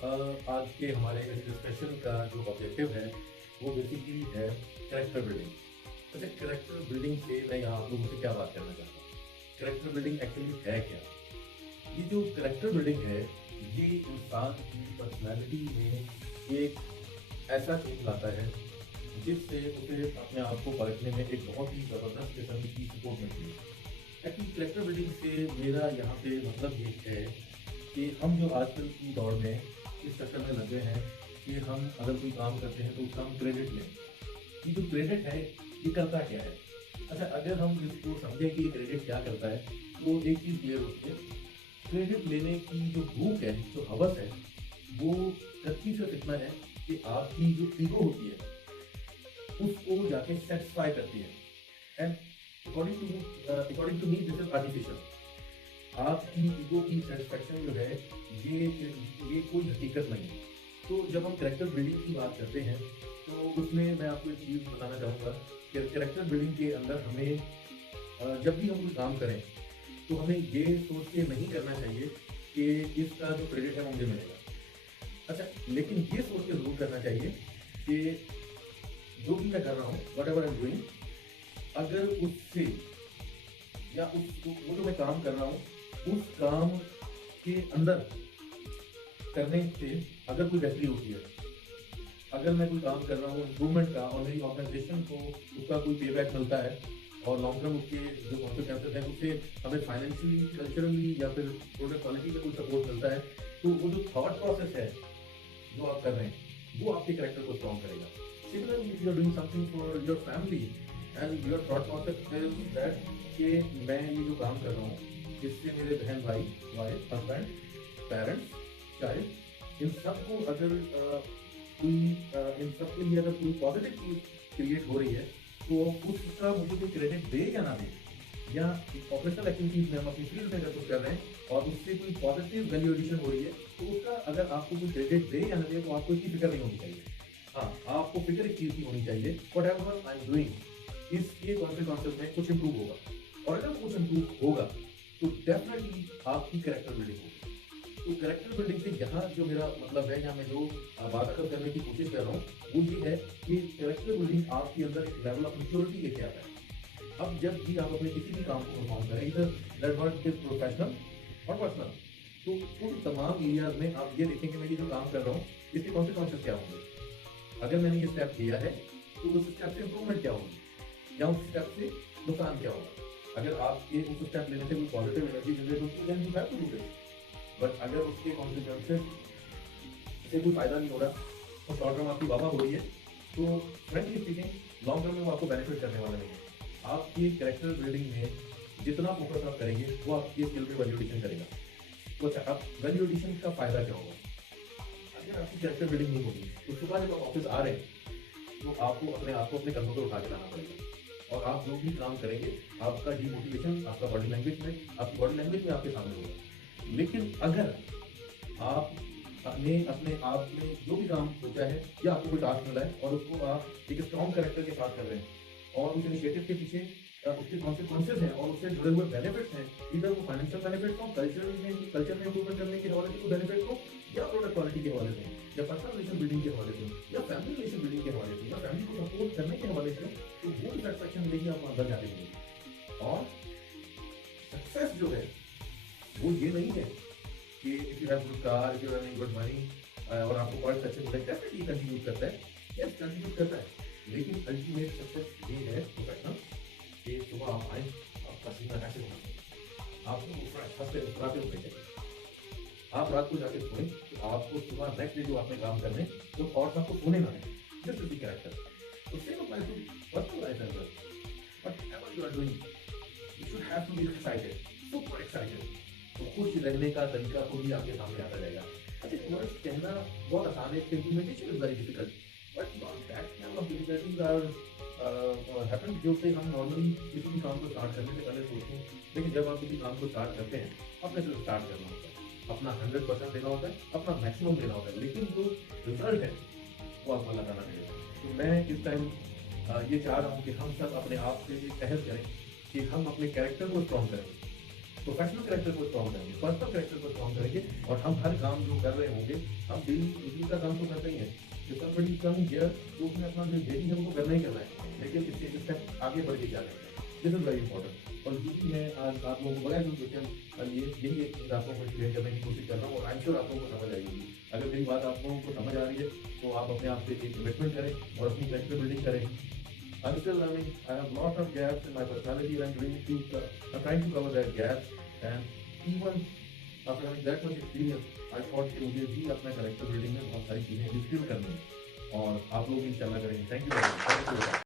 आज के हमारे इस डिस्कशन का जो ऑब्जेक्टिव है वो बेसिकली है कैरेक्टर बिल्डिंग। अच्छा, कैरेक्टर बिल्डिंग से मैं यहाँ आप लोगों से क्या बात करना चाहता हूँ। कैरेक्टर बिल्डिंग एक्चुअली है क्या? ये जो कैरेक्टर बिल्डिंग है ये इंसान की पर्सनैलिटी में एक ऐसा चेंज लाता है जिससे उसे अपने आप को परखने में एक बहुत ही ज़बरदस्त किस्म की सपोर्ट मिलती है। एक्चुअली कैरेक्टर बिल्डिंग से मेरा यहाँ पे मतलब ये है कि हम जो आजकल की दौर में इस चक्कर में लगे हैं कि हम अगर कोई काम करते हैं तो उसका हम क्रेडिट लें। ये जो क्रेडिट है ये करता क्या है? अच्छा, अगर हम इसको समझें कि क्रेडिट क्या करता है तो एक चीज़ क्लियर होती है। क्रेडिट लेने की जो भूख है, जो हवस है, वो करती सिर्फ इतना है कि आपकी जो ईगो होती है उसको जाके सेटिस्फाई करती है। And according to me this is artificial. आपकी ईगो की सेटिस्फैक्शन जो है ये कोई हकीकत नहीं है। तो जब हम कैरेक्टर बिल्डिंग की बात करते हैं तो उसमें मैं आपको एक चीज़ बताना चाहूँगा कि कैरेक्टर बिल्डिंग के अंदर हमें जब भी हम कोई काम करें तो हमें ये सोच के नहीं करना चाहिए कि इसका जो क्रेडिट है वो मुझे मिलेगा। अच्छा, लेकिन ये सोच के ज़रूर करना चाहिए कि जो भी मैं कर रहा हूँ, what ever I am doing, अगर उससे या उस वो जो मैं काम कर रहा हूँ उस काम के अंदर करने से अगर कोई बेहतरी होती है, अगर मैं कोई काम कर रहा हूँ इम्प्रूवमेंट का और मेरी ऑर्गेनाइजेशन को उसका कोई पे बैक मिलता है और लॉन्ग टर्म उसके जो कॉन्सिक्वेंसेस हैं उससे हमें फाइनेंशियली, कल्चरली या फिर प्रोडक्ट क्वालिटी पे कोई सपोर्ट मिलता है, तो वो जो थॉट प्रोसेस है जो आप कर रहे हैं वो आपके कैरेक्टर को स्ट्रॉन्ग करेगा। Similarly if you are doing something for your family and your thought process is that कि मैं ये जो काम कर रहा हूँ इससे मेरे बहन भाई, वाइफ, हस्बैंड, पेरेंट्स, चाइल्ड, इन सबको अगर इन सब के लिए अगर कोई पॉजिटिव चीज क्रिएट हो रही है तो उसका मुझे कोई क्रेडिट दे या ना दे, या ऑपरेशनल एक्टिविटीज में हम अपनी फील्ड में अगर कुछ कर रहे हैं और उससे कोई पॉजिटिव वैल्यू एडिशन हो रही है तो उसका अगर आपको कोई क्रेडिट दे या ना दे तो आपको इसकी फिक्र नहीं होनी चाहिए। हाँ, आपको फिक्र एक चीज की होनी चाहिए, what ever I am doing इसके कॉन्सिक्वेंसेस में कुछ इंप्रूव होगा, और अगर कुछ इंप्रूव होगा तो डेफिनेटली आपकी कैरेक्टर बिल्डिंग होगी। तो कैरेक्टर बिल्डिंग से यहाँ जो मेरा मतलब है, या मैं जो बात करने की कोशिश कर रहा हूँ वो ये है कि कैरेक्टर बिल्डिंग आपके अंदर एक लेवल ऑफ मेच्योरिटी लेके आता है। अब जब भी आप अपने किसी भी काम को परफॉर्म करें, इधर दैट वर्क इज प्रोफेशनल और पर्सनल, तो उन तमाम एरियाज में आप ये देखें कि मैं ये जो काम कर रहा हूँ इसके कॉन्सिक्वेंसेस क्या होंगे। अगर मैंने ये स्टेप लिया है तो उस स्टेप से इंप्रूवमेंट क्या होगी या उस स्टेप से नुकसान क्या होगा। अगर आपके उस स्टेप लेने से कोई पॉजिटिव एनर्जी जनरेट होती है then you have to do this, but अगर उसके कॉन्सिक्वेंसेस से कोई फायदा नहीं हो रहा और शॉर्ट टर्म आपकी वाह हो रही है तो फ्रेंकली स्पीकिंग लॉन्ग टर्म में वो आपको बेनिफिट करने वाला नहीं है। आपकी कैरेक्टर बिल्डिंग में जितना फोकस आप करेंगे वो आपकी स्किल पे वैल्यू एडिशन करेगा। तो अच्छा, अब वैल्यू एडिशन का फायदा क्या होगा? अगर आपकी कैरेक्टर बिल्डिंग नहीं होगी तो सुबह जब आप ऑफिस आ रहे हैं तो आपको अपने आप को अपने कंधों पर उठा के लाना पड़ेगा, और आप जो भी काम करेंगे आपका डीमोटिवेशन आपका बॉडी लैंग्वेज में, आपकी बॉडी लैंग्वेज में आपके सामने होगा। लेकिन अगर आप अपने अपने आप में जो भी काम सोचा है या आपको कोई टास्क मिला है और उसको आप एक स्ट्रॉन्ग कैरेक्टर के साथ कर रहे हैं और उस इनिशिएटिव के पीछे उसके कॉन्सिक्वेंसेस हैं और उससे जुड़े हुए बेनिफिट्स हैं, इधर वो फाइनेंशियल बेनिफिट्स हो, कल्चर में इंप्रूवमेंट करने के हवाले से बेनिफिट हो, या प्रोडक्ट क्वालिटी के हवाले से, या पर्सनल रिलेशन बिल्डिंग के हवाले से, या फैमिली रिलेशन बिल्डिंग के हवाले से, या फैमिली को सपोर्ट करने के हवाले से, तो वो भी सेटिस्फैक्शन मिलेगी आपको अंदर जाने मिलेगी। और सक्सेस जो है वो ये नहीं है कि if you have good car, if you have good money और आपको बहुत अच्छे मिले, डेफिनेटली कंट्रीब्यूट करता है, यस कंट्रीब्यूट करता है, लेकिन अल्टीमेट सक्सेस ये है प्रोफेशनल कि सुबह आप आए, आपका सीना ऐसे होना चाहिए, आपको फ्रेश हंसते मुस्कुराते होने चाहिए। आप रात को जाके सोएं तो आपको सुबह नेक्स्ट डे जो आपने काम करने तो और आपको सोने ना है, दिस इज द कैरेक्टर। तो same applies to personal life as well, whatever you are doing you should have to be excited, super excited. तो खुश रहने का तरीका को भी आपके सामने आता रहेगा। अच्छा, वर्ड्स कहना बहुत आसान है, implementation is very difficult, but not that level of difficulties are happen जो से हम नॉर्मली किसी भी काम को स्टार्ट करने से पहले सोचते हैं। लेकिन जब आप किसी काम को स्टार्ट करते हैं अपने से स्टार्ट करना होता है, अपना 100% देना होता है, अपना मैक्सिमम देना होता है, लेकिन जो रिजल्ट है वो आपको लगाना पड़ेगा। तो मैं इस टाइम ये चाह रहा हूँ कि हम सब अपने आप से पहल करें कि हम अपने कैरेक्टर को स्ट्रॉन्ग करें, प्रोफेशनल कैरेक्टर को स्ट्रॉन्ग करेंगे, पर्सनल कैरेक्टर को स्ट्रॉन्ग करेंगे, और हम हर काम जो कर रहे होंगे, हम डेली का काम तो करते ही हैं, somebody come here तो उसने अपना जो डेली है वो करना ही करना है, लेकिन इससे एक स्टेप आगे बढ़ के क्या करना है, दिस इज वेरी इंपॉर्टेंट। और यही है आज आप लोगों को बड़ा जो क्वेश्चन, ये यही एक चीज़ आप लोगों को क्लियर करने की कोशिश कर रहा हूँ, और आई एम श्योर आप लोगों को समझ आएगी। अगर मेरी बात आप लोगों को समझ आ रही है तो आप अपने आप से एक कमिटमेंट करें और अपनी कैरेक्टर बिल्डिंग करें। I'm still learning. I have lot of gaps in my personality, and I'm trying to cover that gap. And even after having that much experience, I thought कि मुझे भी अपना कैरेक्टर बिल्डिंग में बहुत सारी चीज़ें instil करनी है, और आप लोग भी इंशाल्लाह करेंगे। Thank you.